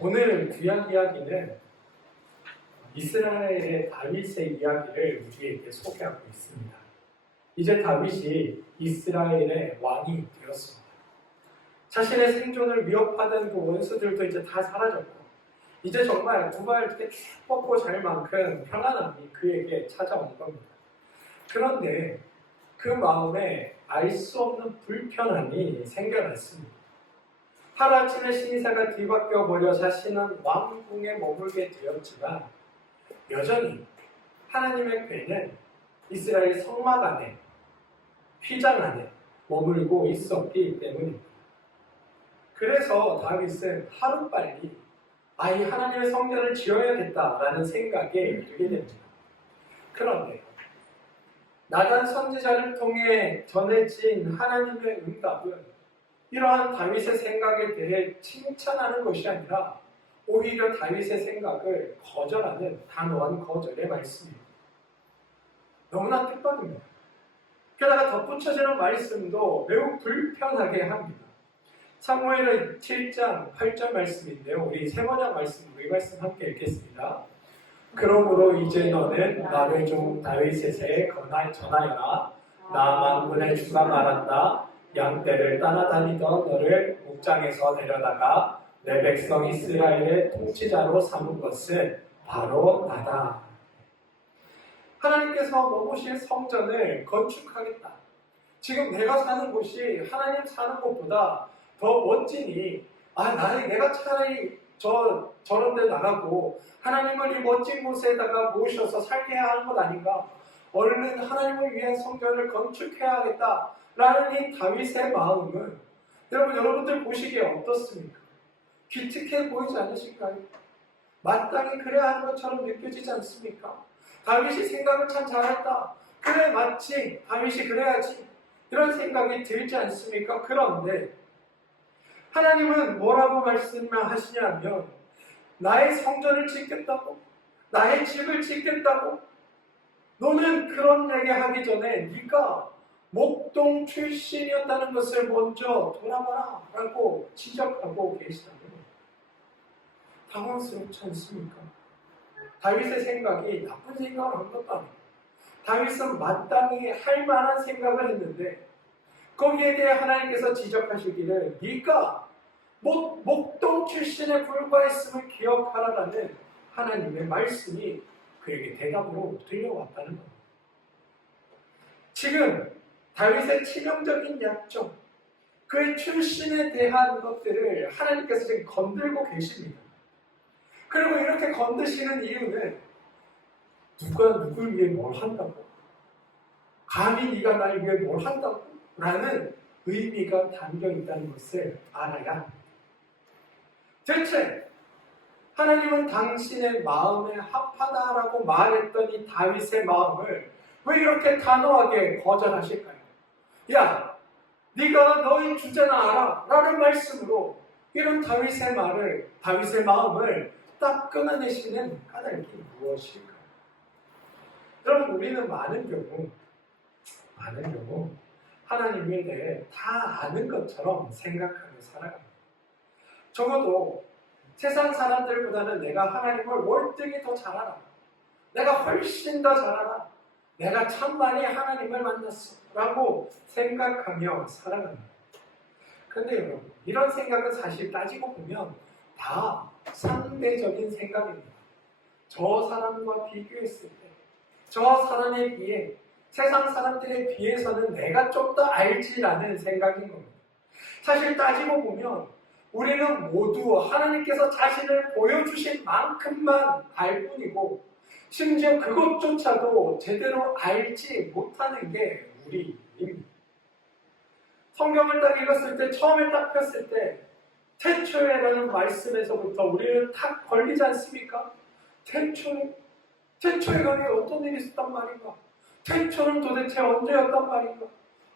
오늘 귀한 이야기는 이스라엘의 다윗의 이야기를 우리에게 소개하고 있습니다. 이제 다윗이 이스라엘의 왕이 되었습니다. 자신의 생존을 위협하던 그 원수들도 이제 다 사라졌고, 이제 정말 두 발 이렇게 쭉 뻗고 잘 만큼 평안함이 그에게 찾아온 겁니다. 그런데 그 마음에 알 수 없는 불편함이 생겨났습니다. 하루아침에 신사가 뒤바뀌어 버려 자신은 왕궁에 머물게 되었지만 여전히 하나님의 궤는 이스라엘 성막 안에, 휘장 안에 머물고 있었기 때문입니다. 그래서 다윗은 하루빨리 이 하나님의 성전을 지어야겠다라는 생각에 들게 됩니다. 그런데 나단 선지자를 통해 전해진 하나님의 응답은 이러한 다윗의 생각에 대해 칭찬하는 것이 아니라 오히려 다윗의 생각을 거절하는 단호한 거절의 말씀입니다. 너무나 뜻밖입니다. 게다가 덧붙여지는 말씀도 매우 불편하게 합니다. 사무엘은 7장 8절 말씀인데요. 우리 세 번역 말씀으로 이 말씀 함께 읽겠습니다. 그러므로 이제 너는 나를 종 다윗의 새에 전하여라. 나 만군의 주가 말한다. 양떼를 따라다니던 너를 목장에서 데려다가 내 백성 이스라엘의 통치자로 삼은 것은 바로 나다. 하나님께서 머무실 성전을 건축하겠다. 지금 내가 사는 곳이 하나님 사는 곳보다 더 멋지니 내가 차라리 저런 데 나가고 하나님을 이 멋진 곳에다가 모셔서 살게 해야 하는 것 아닌가? 얼른 하나님을 위한 성전을 건축해야겠다 라는 이 다윗의 마음은 여러분들 보시기에 어떻습니까? 기특해 보이지 않으실까요? 마땅히 그래야 하는 것처럼 느껴지지 않습니까? 다윗이 생각을 참 잘했다. 그래, 마치 다윗이 그래야지. 이런 생각이 들지 않습니까? 그런데 하나님은 뭐라고 말씀하시냐면 나의 성전을 짓겠다고? 나의 집을 짓겠다고? 너는 그런 얘기 하기 전에 네가 목동 출신이었다는 것을 먼저 돌아봐라 라고 지적하고 계시다는 거예요. 당황스럽지 않습니까? 다윗의 생각이 나쁜 생각을 한 것도 아니고 다윗은 마땅히 할 만한 생각을 했는데 거기에 대해 하나님께서 지적하시기를 네가 목동 출신에 불과했음을 기억하라라는 하나님의 말씀이 그에게 대답으로 들려왔다는 겁니다. 지금 다윗의 치명적인 약점, 그의 출신에 대한 것들을 하나님께서 지금 건들고 계십니다. 그리고 이렇게 건드시는 이유는 누가 누굴 위해 뭘 한다고? 감히 네가 날 위해 뭘 한다고? 라는 의미가 담겨 있다는 것을 알아야 합니다. 대체 하나님은 당신의 마음에 합하다라고 말했던 이 다윗의 마음을 왜 이렇게 단호하게 거절하실까요? 야, 네가 너희 주제나 알아 라는 말씀으로 이런 다윗의 마음을 딱 끊어내시는 까닭이 무엇일까요? 여러분, 우리는 많은 경우 하나님에 대해 다 아는 것처럼 생각하며 살아갑니다. 적어도 세상 사람들보다는 내가 하나님을 월등히 더 잘 알아. 내가 훨씬 더 잘 알아. 내가 참 많이 하나님을 만났어 라고 생각하며 살아갑니다. 그런데 여러분, 이런 생각은 사실 따지고 보면 다 상대적인 생각입니다. 저 사람과 비교했을 때, 저 사람에 비해, 세상 사람들에 비해서는 내가 좀 더 알지라는 생각인 겁니다. 사실 따지고 보면 우리는 모두 하나님께서 자신을 보여주신 만큼만 알 뿐이고 심지어 그것조차도 제대로 알지 못하는 게 우리입니다. 성경을 딱 읽었을 때, 처음에 딱 폈을 때 태초에라는 말씀에서부터 우리는 탁 걸리지 않습니까? 태초에 거기에 어떤 일이 있었단 말인가? 태초는 도대체 언제였단 말인가?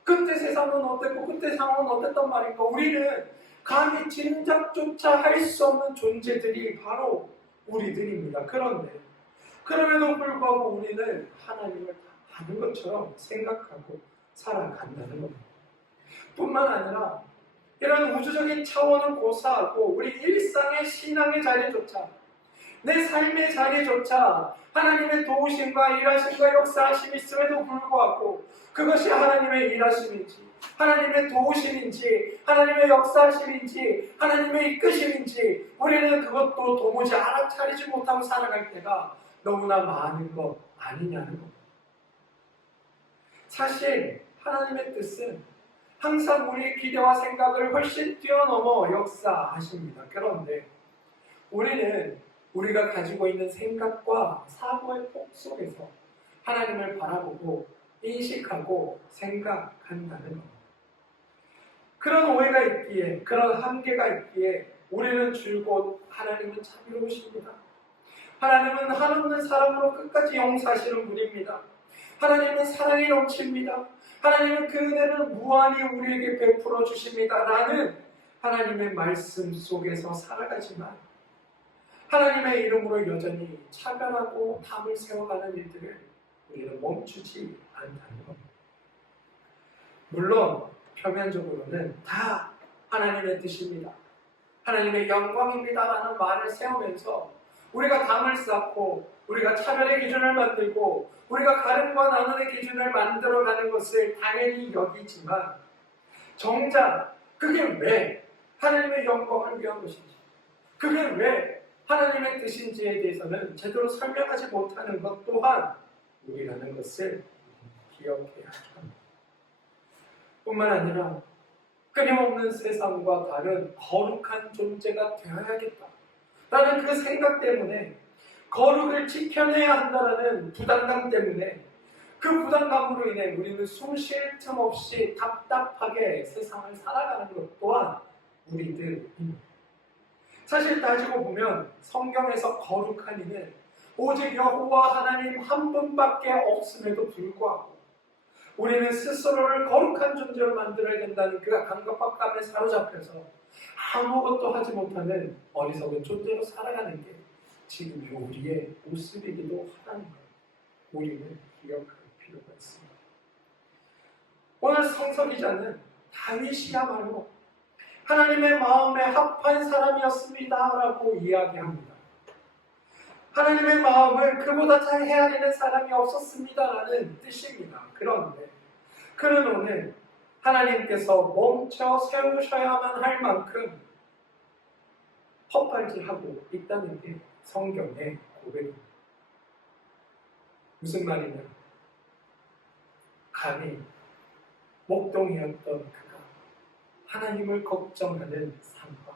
그때 세상은 어땠고 그때 상황은 어땠단 말인가? 우리는 감히 짐작조차 할 수 없는 존재들이 바로 우리들입니다. 그럼에도 불구하고 우리는 하나님을 다 아는 것처럼 생각하고 살아간다는 겁니다. 뿐만 아니라 이런 우주적인 차원을 고사하고 우리 일상의 신앙의 자리조차, 내 삶의 자리조차 하나님의 도우심과 일하심과 역사하심이 있음에도 불구하고 그것이 하나님의 일하심인지, 하나님의 도우심인지, 하나님의 역사하심인지, 하나님의 이끄심인지 우리는 그것도 도무지 알아차리지 못하고 살아갈 때가 너무나 많은 것 아니냐는 겁니다. 사실 하나님의 뜻은 항상 우리의 기대와 생각을 훨씬 뛰어넘어 역사하십니다. 그런데 우리는 우리가 가지고 있는 생각과 사고의 폭 속에서 하나님을 바라보고 인식하고 생각한다는 겁니다. 그런 오해가 있기에, 그런 한계가 있기에 우리는 줄곧 하나님은 자비로우십니다. 하나님은 한없는 사랑으로 끝까지 용서하시는 분입니다. 하나님은 사랑이 넘칩니다. 하나님은 그 은혜를 무한히 우리에게 베풀어 주십니다. 라는 하나님의 말씀 속에서 살아가지만 하나님의 이름으로 여전히 차별하고 담을 세워가는 일들을 우리는 멈추지 않다는 겁니다. 물론 표면적으로는 다 하나님의 뜻입니다. 하나님의 영광입니다. 라는 말을 세우면서 우리가 담을 쌓고 우리가 차별의 기준을 만들고 우리가 가름과 나눔의 기준을 만들어가는 것을 당연히 여기지만 정작 그게 왜 하나님의 영광을 위한 것인지, 그게 왜 하나님의 뜻인지에 대해서는 제대로 설명하지 못하는 것 또한 우리라는 것을 기억해야 합니다. 뿐만 아니라 끊임없는 세상과 다른 거룩한 존재가 되어야겠다 라는 그 생각 때문에, 거룩을 지켜내야 한다는 부담감 때문에, 그 부담감으로 인해 우리는 숨 쉴 틈 없이 답답하게 세상을 살아가는 것 또한 우리들입니다. 사실 따지고 보면 성경에서 거룩한 이는 오직 여호와 하나님 한 분밖에 없음에도 불구하고 우리는 스스로를 거룩한 존재로 만들어야 된다는 그 강박감에 사로잡혀서 아무것도 하지 못하는 어리석은 존재로 살아가는 게 지금 우리의 모습이기도 하다는 것, 우리는 기억할 필요가 있습니다. 오늘 성서 기자는 다윗이야말로 하나님의 마음에 합한 사람이었습니다 라고 이야기합니다. 하나님의 마음을 그보다 잘 헤아리는 사람이 없었습니다 라는 뜻입니다. 그런데 그는 오늘 하나님께서 멈춰 세우셔야만 할 만큼 헛발질하고 있다는 게 성경의 고백입니다. 무슨 말이냐? 감히 목동이었던 그가 하나님을 걱정하는 삶과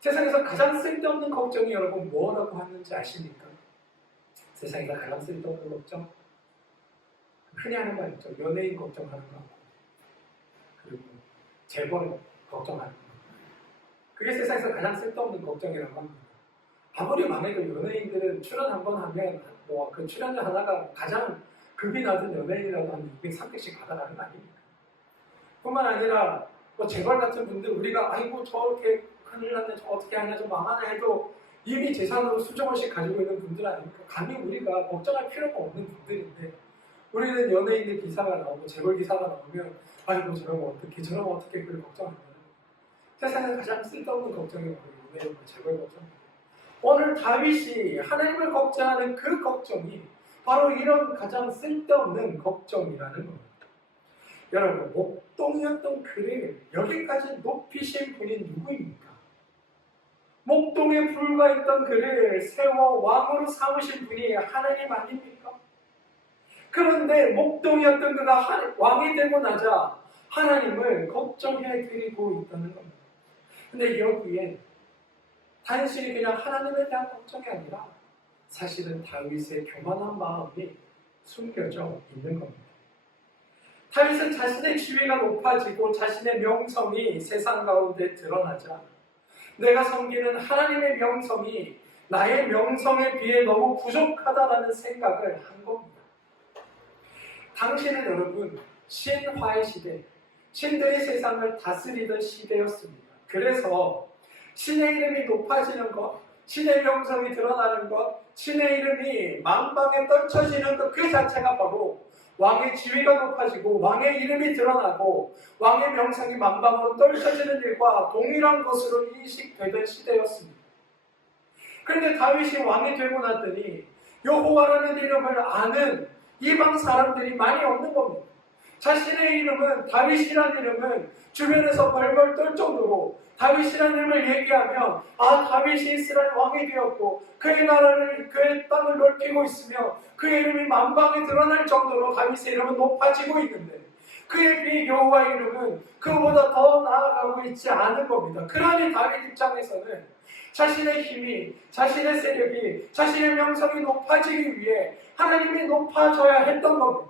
세상에서 가장 쓸데없는 걱정이 여러분 뭐라고 하는지 아십니까? 세상에서 가장 쓸데없는 걱정? 흔히 하는 말 있죠. 연예인 걱정하는 거, 그리고 재벌 걱정하는 거. 그게 세상에서 가장 쓸데없는 걱정이라고 합니다. 아무리 많아도 연예인들은 출연 한 번 하면 그 출연자 하나가 가장 급이 낮은 연예인이라도 한 200, 300씩 받아가는 거 아닙니까? 뿐만 아니라 재벌 같은 분들 우리가 아이고 저렇게 큰일 났네, 저 어떻게 하냐, 저 망하네 해도 이미 재산으로 수조원씩 가지고 있는 분들 아닙니까? 감히 우리가 걱정할 필요가 없는 분들인데 우리는 연예인들 기사가 나오고 재벌 기사가 나오면 아이고 저러면 어떻게 그걸 걱정하냐. 세상에 가장 쓸데없는 걱정이 바로 연예인과 재벌 걱정입니다. 오늘 다윗이 하나님을 걱정하는 그 걱정이 바로 이런 가장 쓸데없는 걱정이라는 겁니다. 여러분, 목동이었던 그를 여기까지 높이신 분이 누구입니까? 목동에 불과했던 그를 세워 왕으로 삼으신 분이 하나님 아닙니까? 그런데 목동이었던 그가 왕이 되고 나자 하나님을 걱정해 드리고 있다는 겁니다. 근데 여기에 단순히 그냥 하나님에 대한 걱정이 아니라 사실은 다윗의 교만한 마음이 숨겨져 있는 겁니다. 다윗은 자신의 지위가 높아지고 자신의 명성이 세상 가운데 드러나자 내가 섬기는 하나님의 명성이 나의 명성에 비해 너무 부족하다라는 생각을 한 겁니다. 당시는 여러분 신화의 시대, 신들이 세상을 다스리던 시대였습니다. 그래서 신의 이름이 높아지는 것, 신의 명성이 드러나는 것, 신의 이름이 만방에 떨쳐지는 것 그 자체가 바로 왕의 지위가 높아지고 왕의 이름이 드러나고 왕의 명성이 만방으로 떨쳐지는 일과 동일한 것으로 인식되던 시대였습니다. 그런데 다윗이 왕이 되고 났더니 여호와라는 이름을 아는 이방 사람들이 많이 없는 겁니다. 자신의 이름은, 다윗이라는 이름은 주변에서 벌벌 떨 정도로 다윗이라는 이름을 얘기하면 다윗이 이스라엘 왕이 되었고 그의 나라를, 그의 땅을 넓히고 있으며 그의 이름이 만방에 드러날 정도로 다윗의 이름은 높아지고 있는데 그에 비해 여호와의 이름은 그보다 더 나아가고 있지 않은 겁니다. 그러니 다윗 입장에서는 자신의 힘이, 자신의 세력이, 자신의 명성이 높아지기 위해 하나님이 높아져야 했던 겁니다.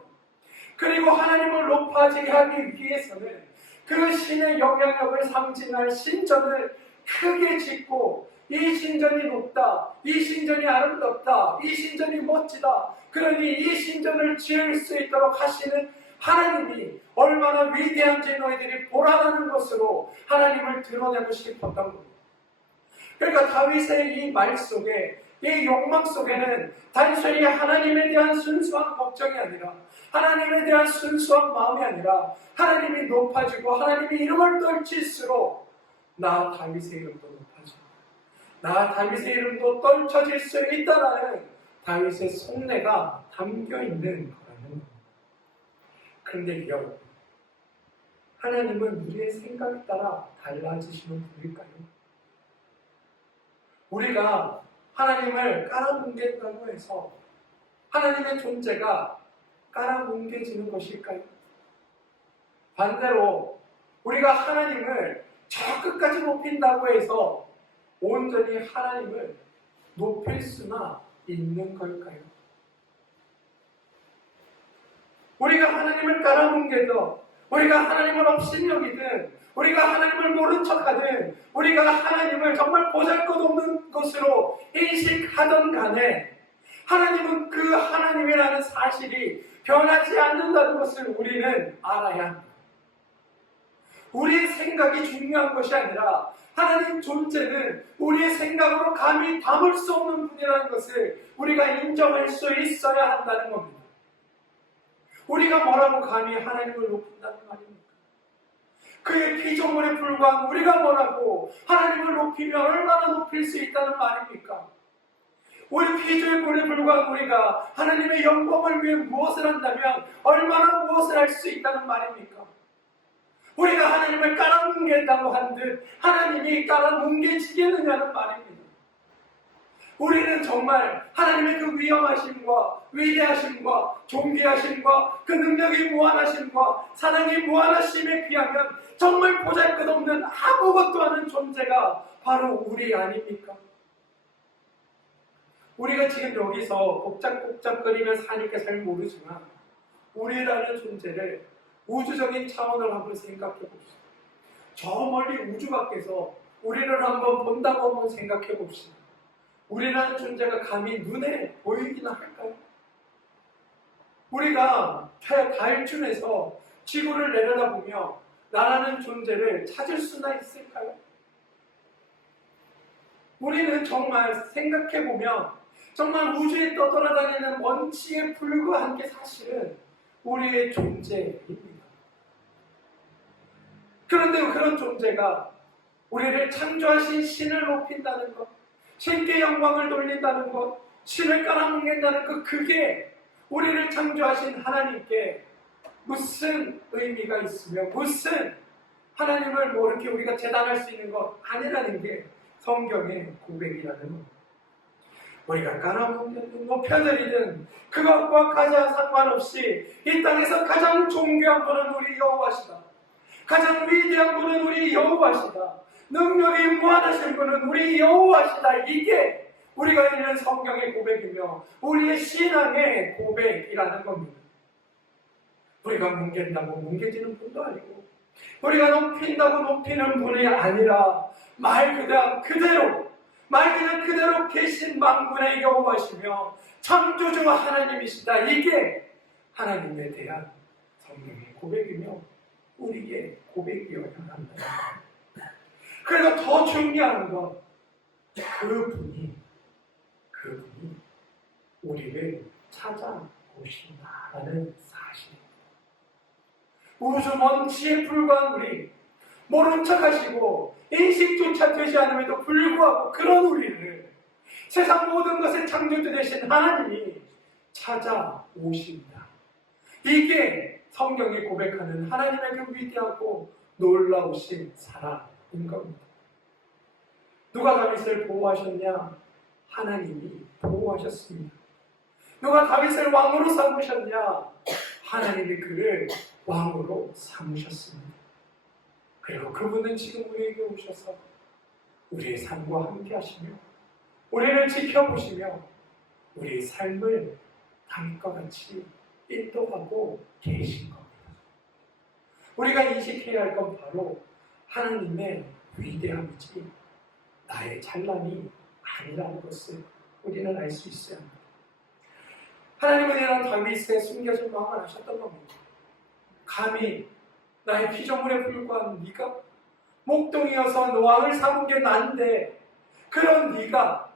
그리고 하나님을 높아지게 하기 위해서는 그 신의 영향력을 상징할 신전을 크게 짓고 이 신전이 높다, 이 신전이 아름답다, 이 신전이 멋지다, 그러니 이 신전을 지을 수 있도록 하시는 하나님이 얼마나 위대한지 너희들이 보라는 것으로 하나님을 드러내고 싶었던 겁니다. 그러니까 다윗의 이 말 속에, 이 욕망 속에는 단순히 하나님에 대한 순수한 걱정이 아니라, 하나님에 대한 순수한 마음이 아니라 하나님이 높아지고 하나님이 이름을 떨칠수록 나 다윗의 이름도 높아지고 나 다윗의 이름도 떨쳐질 수 있다라는 다윗의 속내가 담겨있는 거라는 겁니다. 그런데 여러분, 하나님은 우리의 생각에 따라 달라지시는 분일까요? 우리가 하나님을 깔아뭉갠다고 해서 하나님의 존재가 깔아뭉개지는 것일까요? 반대로 우리가 하나님을 저 끝까지 높인다고 해서 온전히 하나님을 높일 수나 있는 걸까요? 우리가 하나님을 깔아뭉개도, 우리가 하나님을 업신여기든, 우리가 하나님을 모른 척하든, 우리가 하나님을 정말 보잘것없는 것으로 인식하던 간에 하나님은 그 하나님이라는 사실이 변하지 않는다는 것을 우리는 알아야 합니다. 우리의 생각이 중요한 것이 아니라 하나님 존재는 우리의 생각으로 감히 담을 수 없는 분이라는 것을 우리가 인정할 수 있어야 한다는 겁니다. 우리가 뭐라고 감히 하나님을 높인다는 말입니까? 그의 피조물에 불과한 우리가 뭐라고 하나님을 높이면 얼마나 높일 수 있다는 말입니까? 우리 피조물에 불과한 우리가 하나님의 영광을 위해 무엇을 한다면 얼마나 무엇을 할 수 있다는 말입니까? 우리가 하나님을 깔아뭉갠다고 한 듯 하나님이 깔아뭉개지겠느냐는 말입니다. 우리는 정말 하나님의 그 위엄하심과 위대하심과 존귀하심과 그 능력이 무한하심과 사랑이 무한하심에 비하면 정말 보잘것없는 아무것도 아닌 존재가 바로 우리 아닙니까? 우리가 지금 여기서 복작복작거리며 사니까 잘 모르지만 우리라는 존재를 우주적인 차원을 한번 생각해 봅시다. 저 멀리 우주 밖에서 우리를 한번 본다고 한번 생각해 봅시다. 우리라는 존재가 감히 눈에 보이기나 할까요? 우리가 달쯤에서 지구를 내려다보며 나라는 존재를 찾을 수나 있을까요? 우리는 정말 생각해보면 정말 우주에 떠돌아다니는 먼지에 불과한 게 사실은 우리의 존재입니다. 그런데 그런 존재가 우리를 창조하신 신을 높인다는 것, 신께 영광을 돌린다는 것, 신을 깔아뭉갠다는 것, 그게 우리를 창조하신 하나님께 무슨 의미가 있으며 무슨 하나님을 뭐 이렇게 우리가 재단할 수 있는 것 아니라는 게 성경의 고백이라는 것. 우리가 깔아뭉개든 높여드리든 그것과 가장 상관없이 이 땅에서 가장 존귀한 분은 우리 여호와시다. 가장 위대한 분은 우리 여호와시다. 능력이 무한하신 분은 우리 여호와시다. 이게 우리가 읽는 성경의 고백이며 우리의 신앙의 고백이라는 겁니다. 우리가 뭉갠다고 뭉개지는 분도 아니고 우리가 높인다고 높이는 분이 아니라 말 그대로 계신 만군의 여호와시며 창조주 하나님이시다. 이게 하나님에 대한 성경의 고백이며 우리의 고백이어야 한다. 그래서 더 중요한 건 그분이 우리를 찾아오신다라는 사실. 우주 먼지에 불과한 우리, 모른 척 하시고 인식조차 되지 않음에도 불구하고 그런 우리를 세상 모든 것의 창조주 되신 하나님이 찾아오십니다. 이게 성경이 고백하는 하나님의 그 위대하고 놀라우신 사랑인 겁니다. 누가 다윗을 보호하셨냐? 하나님이 보호하셨습니다. 누가 다윗을 왕으로 삼으셨냐? 하나님이 그를 왕으로 삼으셨습니다. 그리고 그분은 지금 우리에게 오셔서 우리의 삶과 함께 하시며 우리를 지켜보시며 우리의 삶을 다윗과 같이 인도하고 계신 겁니다. 우리가 인식해야 할 건 바로 하나님의 위대함이지 나의 찬란이 아니라는 것을 우리는 알 수 있어야 합니다. 하나님은 이런 다윗의 숨겨진 마음을 아셨던 겁니다. 감히 나의 피조물에 불과한 네가 목동이어서 왕을 삼은 게 난데 그런 네가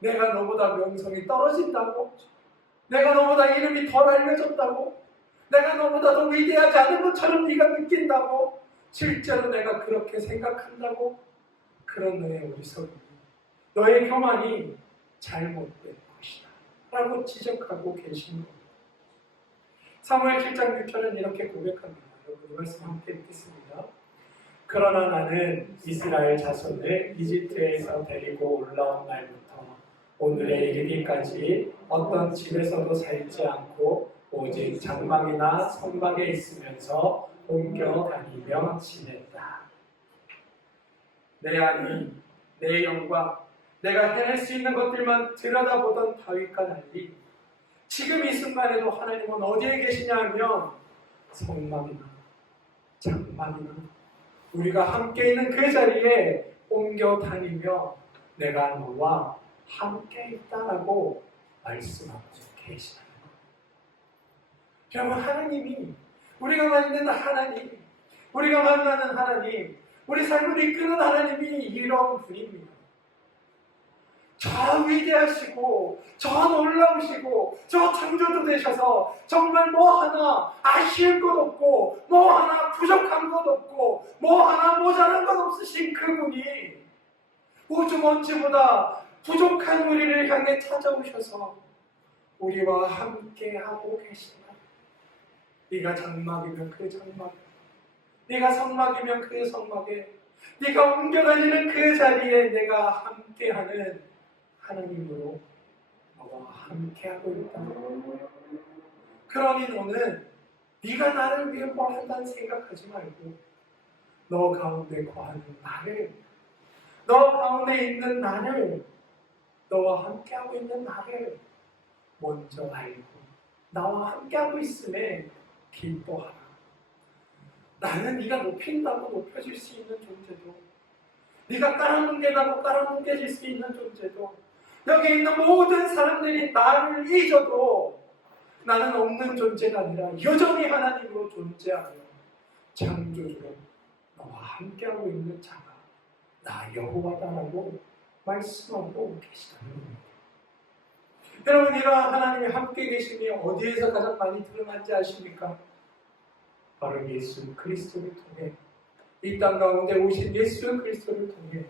내가 너보다 명성이 떨어진다고? 내가 너보다 이름이 덜 알려졌다고? 내가 너보다 더 위대하지 않은 것처럼 네가 느낀다고? 실제로 내가 그렇게 생각한다고? 그런 너의 어리석음이, 너의 교만이 잘못된 것이다 라고 지적하고 계신 겁니다. 사무엘 7장 6절은 이렇게 고백합니다. 여러분 이 말씀 함께 읽겠습니다. 그러나 나는 이스라엘 자손을 이집트에서 데리고 올라온 날부터 오늘에 이르기까지 어떤 집에서도 살지 않고 오직 장막이나 성막에 있으면서 옮겨 다니며 지냈다. 내 안위, 내 영광, 내가 해낼 수 있는 것들만 들여다보던 다윗과 달리 지금 이 순간에도 하나님은 어디에 계시냐 하면 성막이나 장막이나 우리가 함께 있는 그 자리에 옮겨 다니며 내가 너와 함께 있다라고 말씀하고 계시는 거예요. 여러분, 하나님이 우리가 만든 하나님, 우리가 만나는 하나님, 우리 삶을 이끄는 하나님이 이런 분입니다. 저 위대하시고 저 놀라우시고 저 창조주 되셔서 정말 뭐 하나 아쉬울 것 없고 뭐 하나 부족한 것 없고 뭐 하나 모자란 것 없으신 그분이 우주 먼지보다 부족한 우리를 향해 찾아오셔서 우리와 함께하고 계신다. 네가 장막이면 그 장막에, 네가 성막이면 그 성막에, 네가 옮겨다니는 그 자리에 내가 함께하는 하나님으로 너와 함께하고 있다. 그러니 너는 네가 나를 위해 뭘 한다는 생각하지 말고 너 가운데 거하는 나를, 너 가운데 있는 나를, 너와 함께하고 있는 나를 먼저 알고 나와 함께하고 있음에 기뻐하라. 나는 네가 높인다고 높여질 수 있는 존재도, 네가 깔아뭉개다고 깔아뭉개질 수 있는 존재도, 여기 있는 모든 사람들이 나를 잊어도 나는 없는 존재가 아니라 여전히 하나님으로 존재하며 창조주로 너와 함께하고 있는 자가 나 여호와다라고 말씀하고 계시다는 겁니다. 여러분, 이러한 하나님이 함께 계심이 어디에서 가장 많이 드러난지 아십니까? 바로 예수 그리스도를 통해, 이 땅 가운데 오신 예수 그리스도를 통해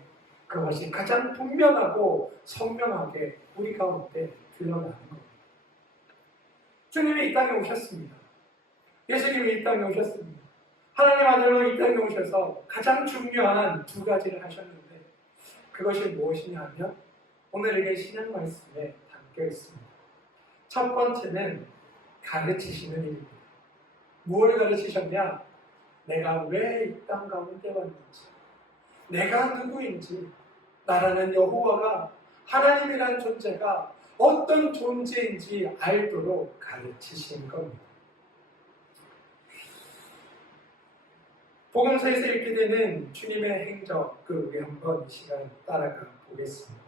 그것이 가장 분명하고 선명하게 우리 가운데 드러나는 겁니다. 주님이 이 땅에 오셨습니다. 예수님이 이 땅에 오셨습니다. 하나님 아들로 이 땅에 오셔서 가장 중요한 두 가지를 하셨는데 그것이 무엇이냐 하면 오늘 읽은 신약 말씀에 담겨 있습니다. 첫 번째는 가르치시는 일입니다. 무엇을 가르치셨냐? 내가 왜 이 땅 가운데 왔는지, 내가 누구인지, 나라는 여호와가, 하나님이라는 존재가 어떤 존재인지 알도록 가르치신 겁니다. 복음서에서 읽게 되는 주님의 행적, 우리 한번 이 시간 따라가 보겠습니다.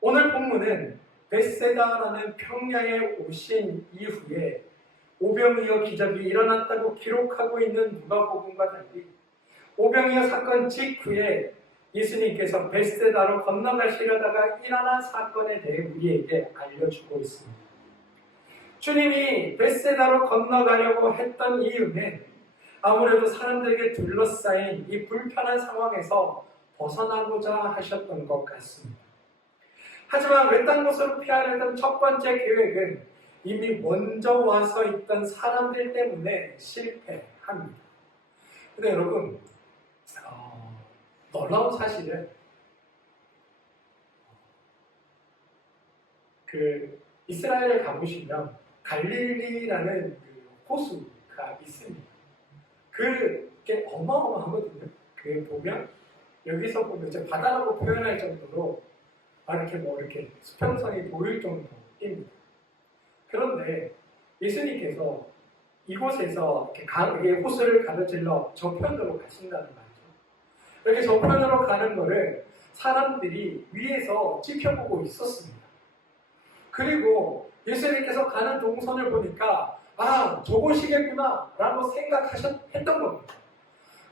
오늘 본문은 벳세다라는 평야에 오신 이후에 오병이어 기적이 일어났다고 기록하고 있는 누가복음과 달리 오병이어 사건 직후에 예수님께서 벳세다로 건너가시려다가 일어난 사건에 대해 우리에게 알려주고 있습니다. 주님이 벳세다로 건너가려고 했던 이유는 아무래도 사람들에게 둘러싸인 이 불편한 상황에서 벗어나고자 하셨던 것 같습니다. 하지만 외딴 곳으로 피하려던 첫 번째 계획은 이미 먼저 와서 있던 사람들 때문에 실패합니다. 근데 여러분, 놀라운 사실은 이스라엘에 가보시면 갈릴리라는 호수가 있습니다. 그게 어마어마하거든요. 그게 보면 여기서 보면 이제 바다라고 표현할 정도로 이렇게 수평선이 보일 정도입니다. 그런데 예수님께서 이곳에서 이렇게 호수를 가로질러 저편으로 가신다는 말이죠. 이렇게 저편으로 가는 거를 사람들이 위에서 지켜보고 있었습니다. 그리고 예수님께서 가는 동선을 보니까 저곳이겠구나 라고 생각했던 겁니다.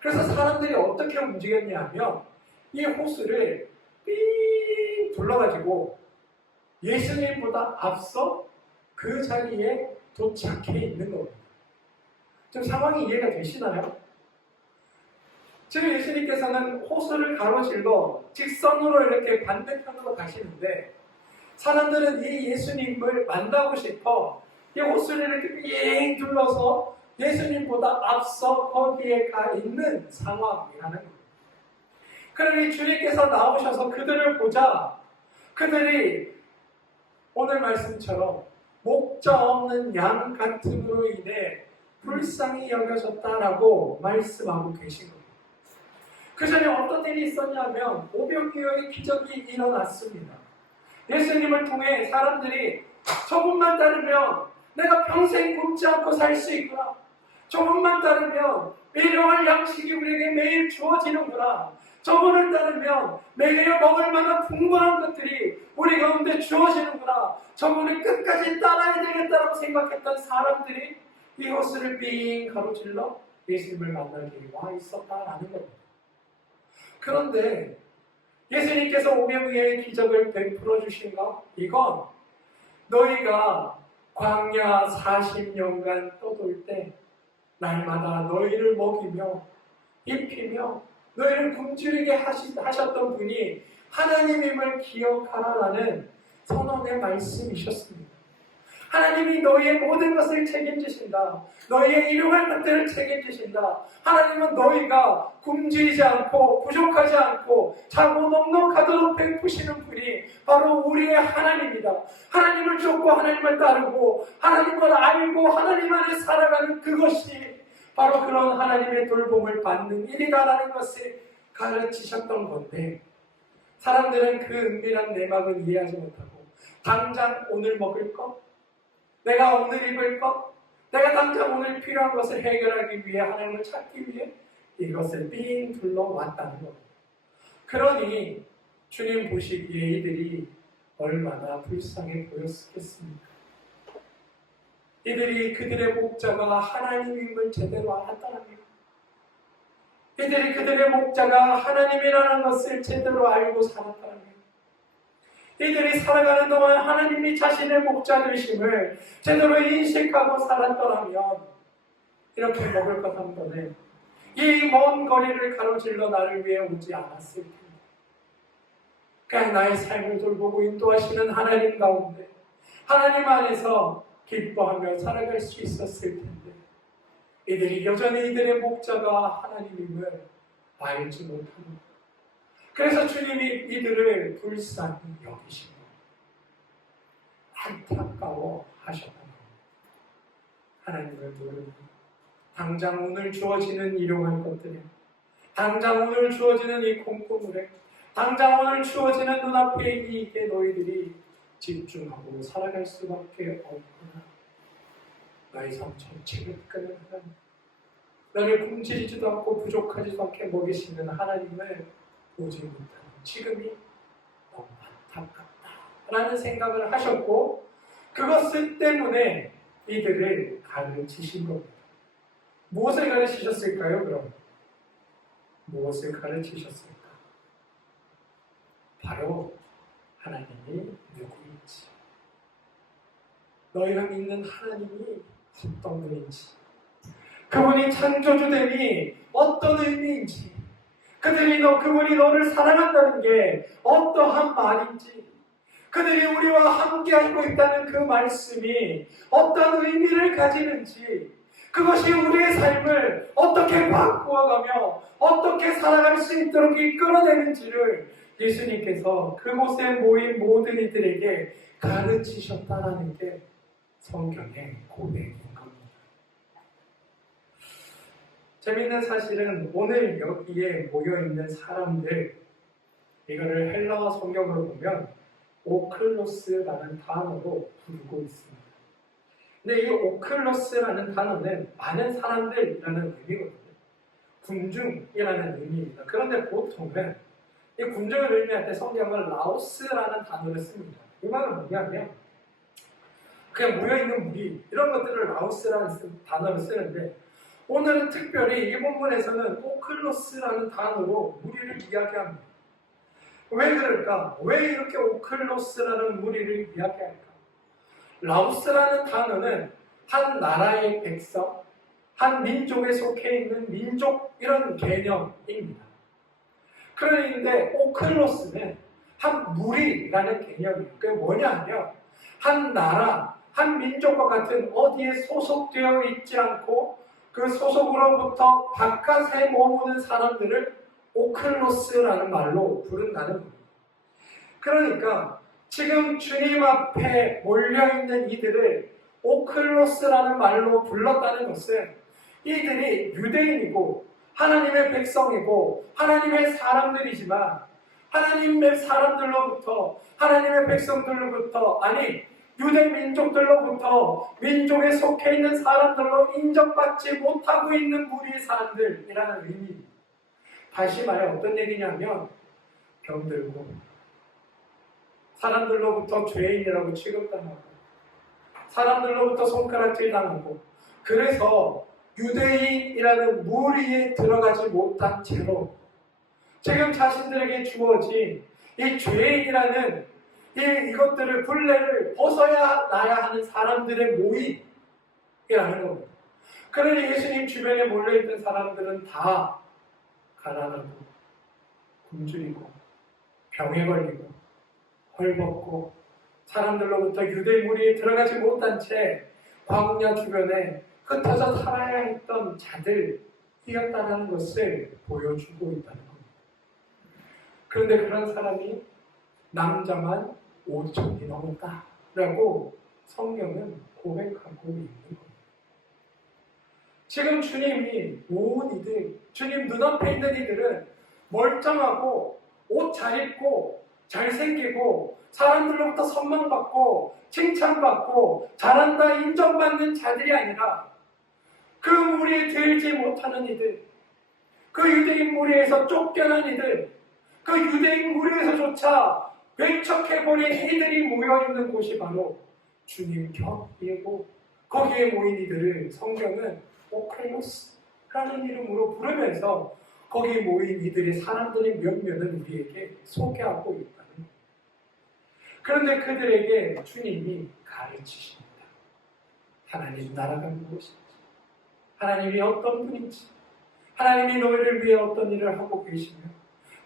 그래서 사람들이 어떻게 움직였냐 하면 이 호수를 삥 둘러가지고 예수님보다 앞서 그 자리에 도착해 있는 겁니다. 지금 상황이 이해가 되시나요? 지금 예수님께서는 호수를 가로질러 직선으로 이렇게 반대편으로 가시는데 사람들은 이 예수님을 만나고 싶어 이 호수를 이렇게 삥 둘러서 예수님보다 앞서 거기에 가 있는 상황이라는 겁니다. 그러니 주님께서 나오셔서 그들을 보자 그들이 오늘 말씀처럼 목자 없는 양 같음으로 인해 불쌍히 여겨졌다라고 말씀하고 계신 겁니다. 그 전에 어떤 일이 있었냐면 오병이어의 기적이 일어났습니다. 예수님을 통해 사람들이 저분만 따르면 내가 평생 굶지 않고 살 수 있구나. 저분만 따르면 일용할 양식이 우리에게 매일 주어지는구나. 저분을 따르면 매일 먹을 만한 풍부한 것들이 우리 가운데 주어지는구나. 저분을 끝까지 따라야 되겠다고 생각했던 사람들이 이 호수를 빙 가로질러 예수님을 만나기 와 있었다라는 겁니다. 그런데 예수님께서 오병이어의 기적을 베풀어 주신 것, 이건 너희가 광야 40년간 떠돌 때 날마다 너희를 먹이며 입히며 너희를 굶주리게 하셨던 분이 하나님임을 기억하라라는 선언의 말씀이셨습니다. 하나님이 너희의 모든 것을 책임지신다. 너희의 일용할 것들을 책임지신다. 하나님은 너희가 굶주리지 않고 부족하지 않고 자고 넉넉하도록 베푸시는 분이 바로 우리의 하나님이다. 하나님을 쫓고 하나님을 따르고 하나님을 알고 하나님 안에 살아가는 그것이 바로 그런 하나님의 돌봄을 받는 일이다라는 것을 가르치셨던 건데 사람들은 그 은밀한 내막을 이해하지 못하고 당장 오늘 먹을 것, 내가 오늘 입을 것, 내가 당장 오늘 필요한 것을 해결하기 위해 하나님을 찾기 위해 이것을 삥 둘러왔다는 겁니다. 그러니 주님 보시기에 이들이 얼마나 불쌍해 보였겠습니까? 이들이 그들의 목자가 하나님임을 제대로 알았다는 겁니다. 이들이 그들의 목자가 하나님이라는 것을 제대로 알고 살았다는 겁니다. 이들이 살아가는 동안 하나님이 자신의 목자 되심을 제대로 인식하고 살았더라면 이렇게 먹을 것 한 번에 이 먼 거리를 가로질러 나를 위해 오지 않았을 텐데 그냥 나의 삶을 돌보고 인도하시는 하나님 가운데 하나님 안에서 기뻐하며 살아갈 수 있었을 텐데 이들이 여전히 이들의 목자가 하나님임을 알지 못합니다. 그래서 주님이 이들을 불쌍히 여기시고 안타까워 하셨다. 하나님을 모르는 당장 오늘 주어지는 일용할 것들에 당장 오늘 주어지는 이 콩고물에 당장 오늘 주어지는 눈앞의 이익에 너희들이 집중하고 살아갈 수밖에 없구나. 나의 삶 전체를 끄는 하나님, 나를 굶주리지도 않고 부족하지도 않게 먹이시는 하나님을 보지 못하는 지금이 너무 안타깝다라는 생각을 하셨고 그것을 때문에 이들을 가르치신 겁니다. 무엇을 가르치셨을까요? 그럼 무엇을 가르치셨을까? 바로 하나님이 누구인지, 너희가 믿는 하나님이 어떤 분인지, 그분이 창조주됨이 어떤 의미인지, 그분이 너를 사랑한다는 게 어떠한 말인지, 그들이 우리와 함께하고 있다는 그 말씀이 어떤 의미를 가지는지, 그것이 우리의 삶을 어떻게 바꾸어가며 어떻게 살아갈 수 있도록 이끌어내는지를 예수님께서 그곳에 모인 모든 이들에게 가르치셨다는 게 성경의 고백인 겁니다. 재밌는 사실은 오늘 여기에 모여있는 사람들, 이거를 헬라어 성경으로 보면 오클로스라는 단어로 부르고 있습니다. 근데 이 오클로스라는 단어는 많은 사람들이라는 의미거든요. 군중이라는 의미입니다. 그런데 보통은 이 군중을 의미할 때 성경은 라오스라는 단어를 씁니다. 이 말은 뭐냐면 그냥 모여있는 무리, 이런 것들을 라오스라는 단어를 쓰는데, 오늘은 특별히 이 본문에서는 오클로스라는 단어로 무리를 이야기합니다. 왜 그럴까? 왜 이렇게 오클로스라는 무리를 이야기할까? 라오스라는 단어는 한 나라의 백성, 한 민족에 속해 있는 민족, 이런 개념입니다. 그런데 오클로스는 한 무리라는 개념이에요. 그게 뭐냐 하면 한 나라, 한 민족과 같은 어디에 소속되어 있지 않고 그 소속으로부터 바깥에 머무는 사람들을 오클로스라는 말로 부른다는 겁니다. 그러니까 지금 주님 앞에 몰려있는 이들을 오클로스라는 말로 불렀다는 것은 이들이 유대인이고 하나님의 백성이고 하나님의 사람들이지만 하나님의 사람들로부터, 하나님의 백성들로부터, 아니 유대 민족들로부터 민족에 속해 있는 사람들로 인정받지 못하고 있는 무리의 사람들이라는 의미입니다. 다시 말해 어떤 얘기냐면 병들고 사람들로부터 죄인이라고 취급당하고 사람들로부터 손가락질 당하고, 그래서 유대인이라는 무리에 들어가지 못한 채로 지금 자신들에게 주어진 이 죄인이라는 이것들을 굴레를 벗어야 나야 하는 사람들의 모임이라는 겁니다. 그러니 예수님 주변에 몰려있던 사람들은 다 가난하고 굶주리고 병에 걸리고 헐벗고 사람들로부터 유대 무리에 들어가지 못한 채 광야 주변에 흩어져 살아야 했던 자들이었다는 것을 보여주고 있다는 겁니다. 그런데 그런 사람이 남자만 5천이 넘었다라고 성경은 고백하고 있는 겁니다. 지금 주님이 모은 이들, 주님 눈앞에 있는 이들은 멀쩡하고 옷 잘 입고 잘생기고 사람들로부터 선망받고 칭찬받고 잘한다 인정받는 자들이 아니라 그 무리에 들지 못하는 이들, 그 유대인 무리에서 쫓겨난 이들, 그 유대인 무리에서조차 배척해버린 이들이 모여있는 곳이 바로 주님 곁이고, 거기에 모인 이들을 성경은 오클로스라는 이름으로 부르면서 거기에 모인 이들의 사람들의 면면을 우리에게 소개하고 있다는 거예요. 그런데 그들에게 주님이 가르치십니다. 하나님 나라가 무엇인지, 하나님이 어떤 분인지, 하나님이 너희를 위해 어떤 일을 하고 계시며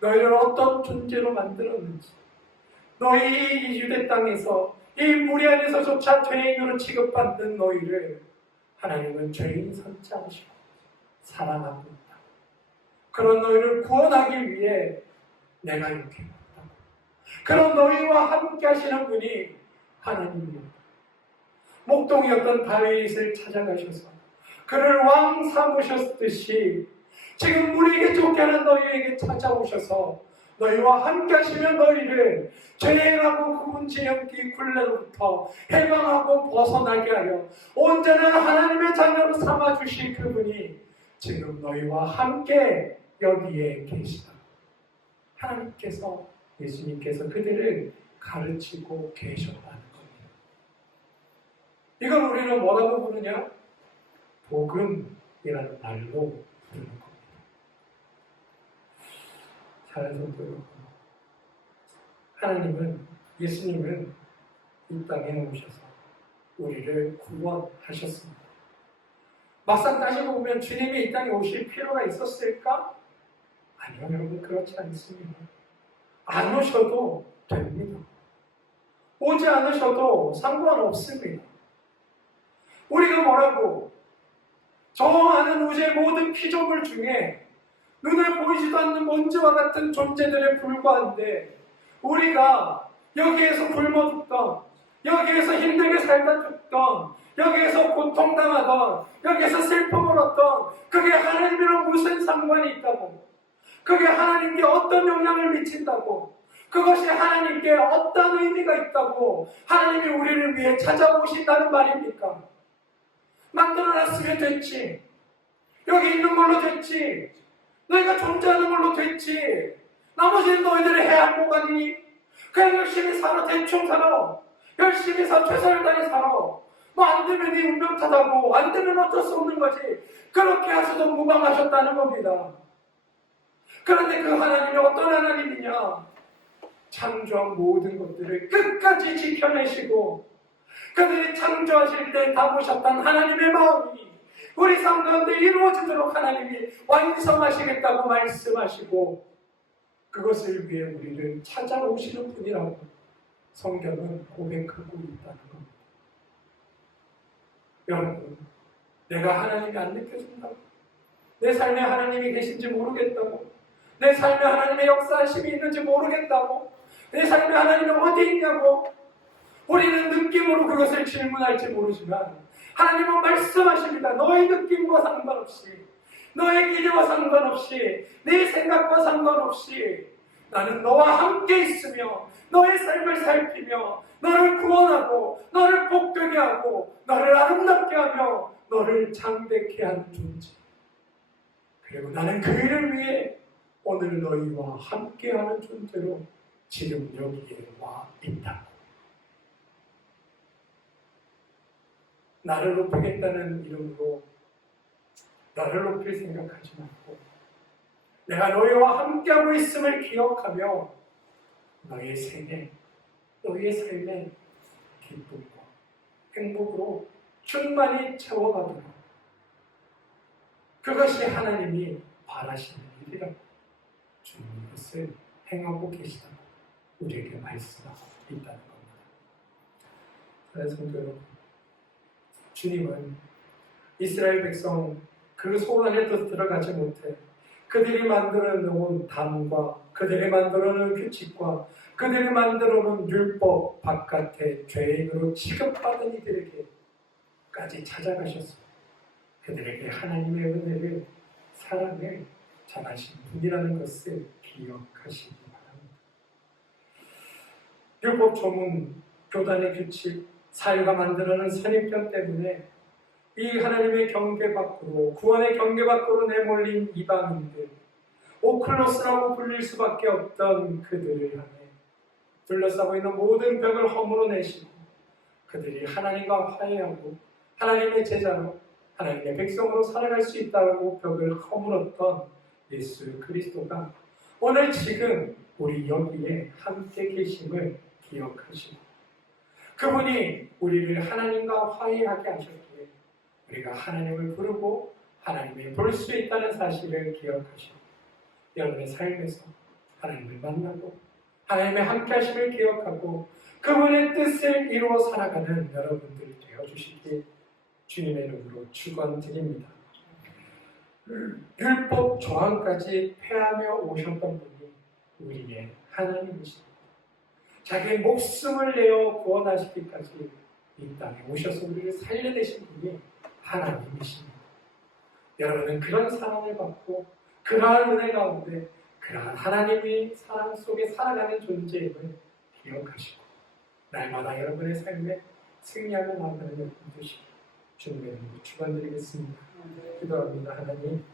너희를 어떤 존재로 만들었는지, 너희 이 유대 땅에서 이 무리 안에서조차 죄인으로 취급받는 너희를 하나님은 죄인 삼지 않으시고 사랑하고 있다. 그런 너희를 구원하기 위해 내가 이렇게 했다. 그런 너희와 함께 하시는 분이 하나님입니다. 목동이었던 다윗을 찾아가셔서 그를 왕 삼으셨듯이 지금 우리에게 쫓겨난 너희에게 찾아오셔서 너희와 함께 하시면 너희를 죄인하고 구분지연기 굴레로부터 해방하고 벗어나게 하여 온전한 하나님의 자녀로 삼아주신 그분이 지금 너희와 함께 여기에 계시다. 하나님께서, 예수님께서 그들을 가르치고 계셨다는 겁니다. 이걸 우리는 뭐라고 부르냐? 복음이라는 말로 부르는 겁니다. 사랑하는 성도 여러분, 예수님은 이 땅에 오셔서 우리를 구원하셨습니다. 막상 따지고 보면 주님이 이 땅에 오실 필요가 있었을까? 아니요, 여러분, 그렇지 않습니다. 안 오셔도 됩니다. 오지 않으셔도 상관없습니다. 우리가 뭐라고? 저 많은 우주의 모든 피조물 중에 눈에 보이지도 않는 먼지와 같은 존재들에 불과한데 우리가 여기에서 굶어 죽던, 여기에서 힘들게 살다 죽던, 여기에서 고통당하던, 여기에서 슬픔을 얻던, 그게 하나님이랑 무슨 상관이 있다고? 그게 하나님께 어떤 영향을 미친다고? 그것이 하나님께 어떤 의미가 있다고 하나님이 우리를 위해 찾아오신다는 말입니까? 만들어놨으면 됐지. 여기 있는 걸로 됐지. 너희가 존재하는 걸로 됐지. 나머지는 너희들이 해야 할 뭐가 아니니? 그냥 열심히 살아. 대충 살아. 열심히 최선을 다해 살아. 뭐 안 되면 네 운명 탓하고 안 되면 어쩔 수 없는 거지. 그렇게 하셔도 무방하셨다는 겁니다. 그런데 그 하나님이 어떤 하나님이냐? 창조한 모든 것들을 끝까지 지켜내시고 그들이 창조하실 때 담으셨던 하나님의 마음이 우리 삶 가운데 이루어지도록 하나님이 완성하시겠다고 말씀하시고 그것을 위해 우리를 찾아오시는 분이라고 성경은 고백하고 있다는 겁니다. 여러분, 내가 하나님이 안 느껴진다고, 내 삶에 하나님이 계신지 모르겠다고, 내 삶에 하나님의 역사하심이 있는지 모르겠다고, 내 삶에 하나님이 어디 있냐고 우리는 느낌으로 그것을 질문할지 모르지만 하나님은 말씀하십니다. 너의 느낌과 상관없이, 너의 기대와 상관없이, 내 생각과 상관없이 나는 너와 함께 있으며 너의 삶을 살피며 너를 구원하고 너를 복되게 하고 너를 아름답게 하며 너를 창대케 하는 존재. 그리고 나는 그 일을 위해 오늘 너희와 함께하는 존재로 지금 여기에 와 있다. 나를 높이겠다는 이름으로 나를 높일 생각하지 말고 내가 너희와 함께하고 있음을 기억하며 너희의 생애, 너희의 삶의 기쁨과 행복으로 충만히 채워가도록 그것이 하나님이 바라시는 일이라고 주님 이것을 행하고 계시다고 우리에게 말씀하고 있다는 겁니다. 사랑하는 성도 여러분, 주님은 이스라엘 백성 그 소원 안에도 들어가지 못해 그들이 만들어 놓은 담과 그들이 만들어 놓은 규칙과 그들이 만들어 놓은 율법 바깥에 죄인으로 취급받은 이들에게까지 찾아가셨습니다. 그들에게 하나님의 은혜를, 사랑을 전하신 분이라는 것을 기억하시기 바랍니다. 율법 조문, 교단의 규칙, 사회가 만들어낸 선입견 때문에 이 하나님의 경계 밖으로, 구원의 경계 밖으로 내몰린 이방인들, 오클로스라고 불릴 수밖에 없던 그들을 향해 둘러싸고 있는 모든 벽을 허물어내시고 그들이 하나님과 화해하고 하나님의 제자로 하나님의 백성으로 살아갈 수 있다고 벽을 허물었던 예수 그리스도가 오늘 지금 우리 여기에 함께 계심을 기억하시고 그분이 우리를 하나님과 화해하게 하셨기에 우리가 하나님을 부르고 하나님을 볼 수 있다는 사실을 기억하시고 여러분의 삶에서 하나님을 만나고 하나님의 함께 하심을 기억하고 그분의 뜻을 이루어 살아가는 여러분들이 되어주시길 주님의 이름으로 축원드립니다. 율법 조항까지 폐하며 오셨던 분이 우리의 하나님이십니다. 자기의 목숨을 내어 구원하시기까지 이 땅에 오셔서 우리를 살려내신 분이 하나님이십니다. 여러분은 그런 사랑을 받고 그러한 은혜 가운데 그러한 하나님의 사랑 속에 살아가는 존재임을 기억하시고 날마다 여러분의 삶에 승리하며 나아가는 여러분 되시길 주님의 이름으로 축원드리겠습니다. 기도합니다. 하나님,